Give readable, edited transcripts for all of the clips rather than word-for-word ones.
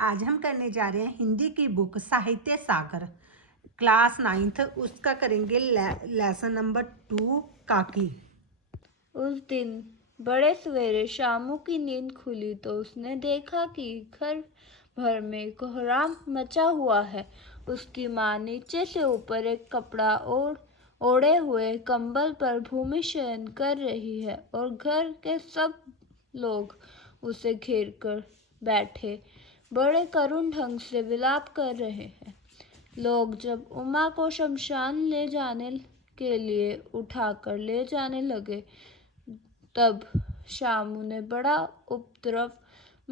आज हम करने जा रहे हैं हिंदी की बुक साहित्य सागर क्लास 9th। उसका करेंगे लेसन नंबर 2 काकी। उस दिन बड़े सवेरे शामू की नींद खुली तो उसने देखा कि घर भर में कोहराम मचा हुआ है। उसकी माँ नीचे से ऊपर एक कपड़ा ओढ़े हुए कंबल पर भूमि शयन कर रही है और घर के सब लोग उसे घेर कर बैठे बड़े करुण ढंग से विलाप कर रहे हैं। लोग जब उमा को शमशान ले जाने के लिए उठाकर ले जाने लगे तब शामू ने बड़ा उपद्रव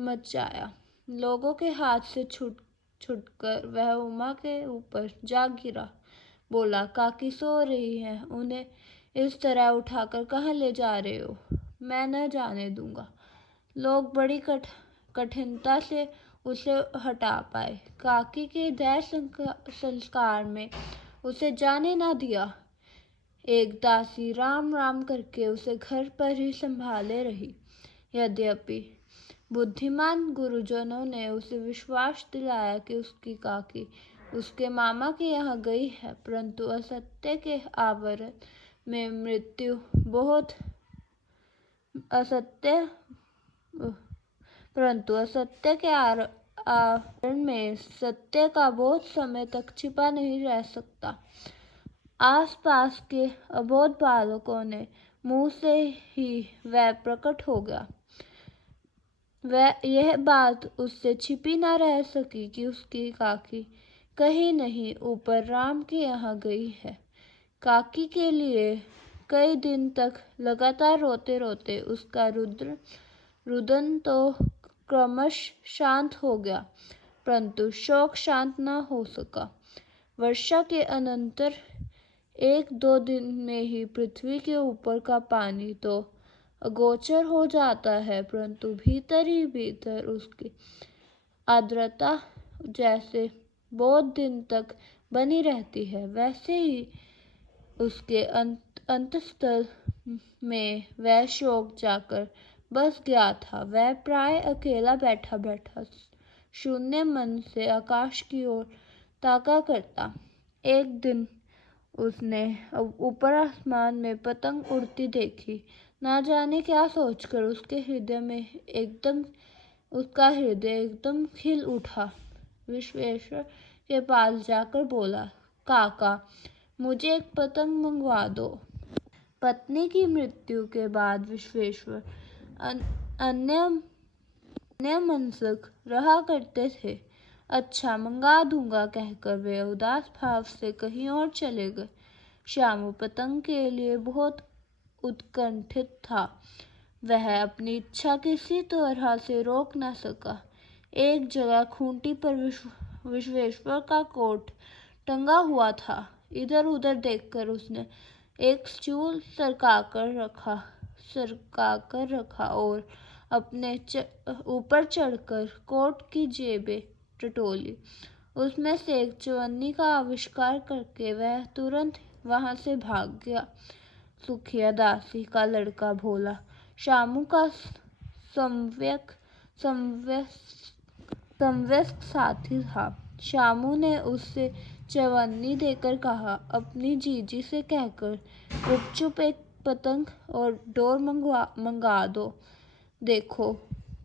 मचाया। लोगों के हाथ से छुटकर वह उमा के ऊपर जा गिरा। बोला, काकी सो रही है, उन्हें इस तरह उठाकर कहाँ ले जा रहे हो? मैं न जाने दूंगा। लोग बड़ी कठिनता से उसे हटा पाए। काकी के देह संस्कार में उसे जाने न दिया। एक दासी राम राम करके उसे घर पर ही संभाले रही। यद्यपि बुद्धिमान गुरुजनों ने उसे विश्वास दिलाया कि उसकी काकी उसके मामा के यहाँ गई है, परंतु असत्य के आवरण में मृत्यु बहुत असत्य परंतु असत्य के आवरण में सत्य का बहुत समय तक छिपा नहीं रह सकता। आसपास के अबोध बालकों ने मुंह से ही वह प्रकट हो गया। वह यह बात उससे छिपी न रह सकी कि उसकी काकी कहीं नहीं ऊपर राम के यहाँ गई है। काकी के लिए कई दिन तक लगातार रोते रोते उसका रुदन तो क्रमश शांत हो गया, परंतु शोक शांत न हो सका। वर्षा के अनंतर 1-2 दिन में ही पृथ्वी के ऊपर का पानी तो अगोचर हो जाता है, परंतु भीतर ही भीतर उसकी आर्द्रता जैसे बहुत दिन तक बनी रहती है, वैसे ही उसके अंतःस्थल में वह शोक जाकर बस गया था। वह प्राय अकेला बैठा बैठा शून्य मन से आकाश की ओर ताका करता। एक दिन उसने ऊपर आसमान में पतंग उड़ती देखी। ना जाने क्या सोचकर उसका हृदय एकदम खिल उठा। विश्वेश्वर के पास जाकर बोला, काका, मुझे एक पतंग मंगवा दो। पत्नी की मृत्यु के बाद विश्वेश्वर अन्यमनस्क रहा करते थे। अच्छा, मंगा दूंगा कहकर वे उदास भाव से कहीं और चले गए। शामू पतंग के लिए बहुत उत्कंठित था। वह अपनी इच्छा किसी तरह से रोक न सका। एक जगह खूंटी पर विश्वेश्वर का कोट टंगा हुआ था। इधर उधर देखकर उसने एक स्टूल सरकाकर रखा और अपने ऊपर चढ़कर कोट की जेबें टटोली। उसमें से एक चवन्नी का आविष्कार करके वह तुरंत वहां से भाग गया। सुखिया दासी का लड़का भोला शामू का समवयस्क साथी था। शामू ने उससे चवन्नी देकर कहा, अपनी जीजी से कहकर गुपचुप एक पतंग और डोर मंगा दो। देखो,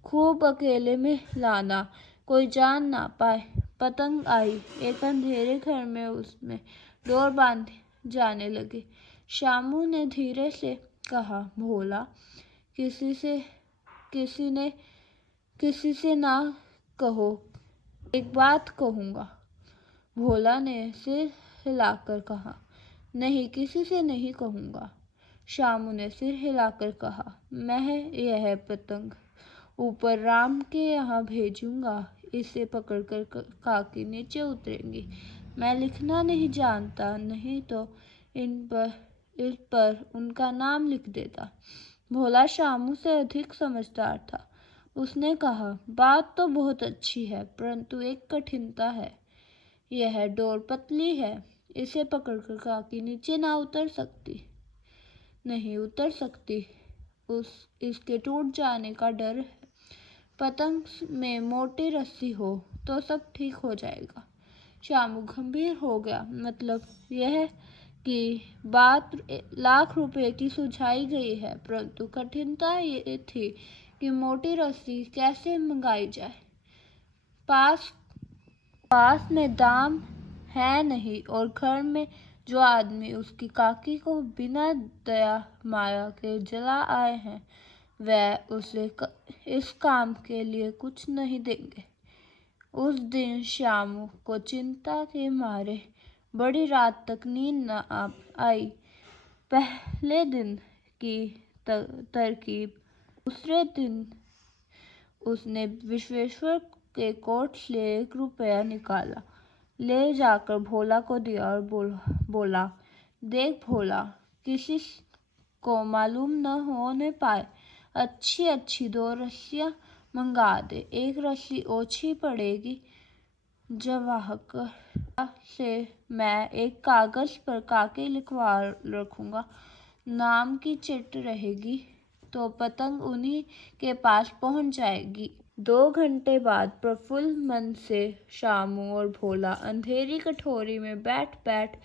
खूब अकेले में लाना, कोई जान ना पाए। पतंग आई। एक अंधेरे घर में उसमें डोर बांधे जाने लगी। शामू ने धीरे से कहा, भोला, किसी से ना कहो, एक बात कहूँगा। भोला ने सिर हिलाकर कहा, नहीं, किसी से नहीं कहूँगा। शामू ने सिर हिलाकर कहा, मैं यह पतंग ऊपर राम के यहाँ भेजूंगा। इसे पकड़कर काकी नीचे उतरेंगी। मैं लिखना नहीं जानता, नहीं तो इस पर उनका नाम लिख देता। भोला शामू से अधिक समझदार था। उसने कहा, बात तो बहुत अच्छी है, परंतु एक कठिनता है। यह डोर पतली है, इसे पकड़कर काकी नीचे नहीं उतर सकती। इसके टूट जाने का डर है। पतंग में मोटी रस्सी हो तो सब ठीक हो जाएगा। शामू गंभीर हो गया। मतलब यह कि बात लाख रुपए की सुझाई गई है, परंतु कठिनता ये थी कि मोटी रस्सी कैसे मंगाई जाए। पास पास में दाम है नहीं, और घर में जो आदमी उसकी काकी को बिना दया माया के जला आए हैं, वह उसे इस काम के लिए कुछ नहीं देंगे। उस दिन शामू को चिंता के मारे बड़ी रात तक नींद न आई। पहले दिन की तरकीब। दूसरे दिन उसने विश्वेश्वर के कोट से 1 रुपया निकाला, ले जाकर भोला को दिया और बोला, देख भोला, किसी को मालूम न होने पाए, अच्छी अच्छी 2 रस्सियां मंगा दे। 1 रस्सी ओछी पड़ेगी। जवाहर से मैं एक कागज पर काके लिखवा रखूंगा, नाम की चिट रहेगी तो पतंग उन्हीं के पास पहुंच जाएगी। 2 घंटे बाद प्रफुल्ल मन से शामू और भोला अंधेरी कठोरी में बैठ बैठ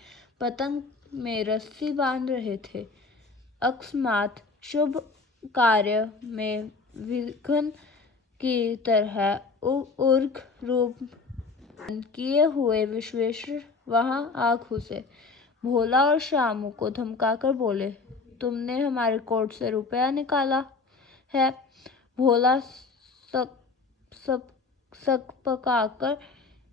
पतंग में रस्सी बांध रहे थे। अकस्मात शुभ कार्य में विघ्न की तरह उग्र रूप किए हुए विश्वेश्वर वहां आ घुसे। भोला और शामू को धमकाकर बोले, तुमने हमारे कोट से रुपया निकाला है। भोला सकपकाकर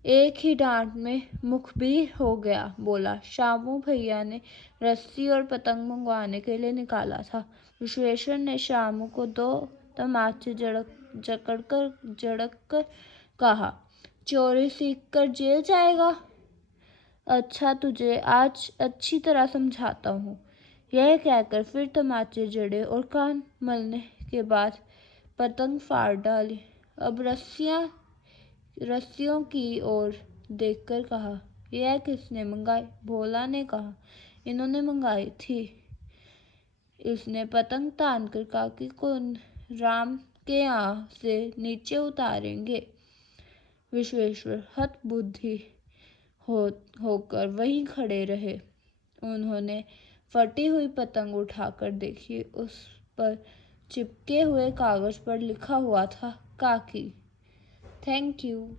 एक ही डांट में मुखबिर हो गया। बोला, शामू भैया ने रस्सी और पतंग मंगवाने के लिए निकाला था। विश्वेश्वर ने शामू को 2 तमाचे झड़क कर कहा, चोरी सीख कर जेल जाएगा। अच्छा, तुझे आज अच्छी तरह समझाता हूँ। यह कहकर फिर तमाचे जड़े और कान मलने के बाद पतंग फाड़ डाली। अब रस्सियों की ओर देखकर कहा, यह किसने मंगाई? भोला ने कहा, इन्होंने मंगाई थी। इसने पतंग तानकर काकी को राम के यहाँ से नीचे उतारेंगे। विश्वेश्वर हतबुद्धि होकर वहीं खड़े रहे। उन्होंने फटी हुई पतंग उठाकर देखी। उस पर चिपके हुए कागज पर लिखा हुआ था, काकी। Thank you.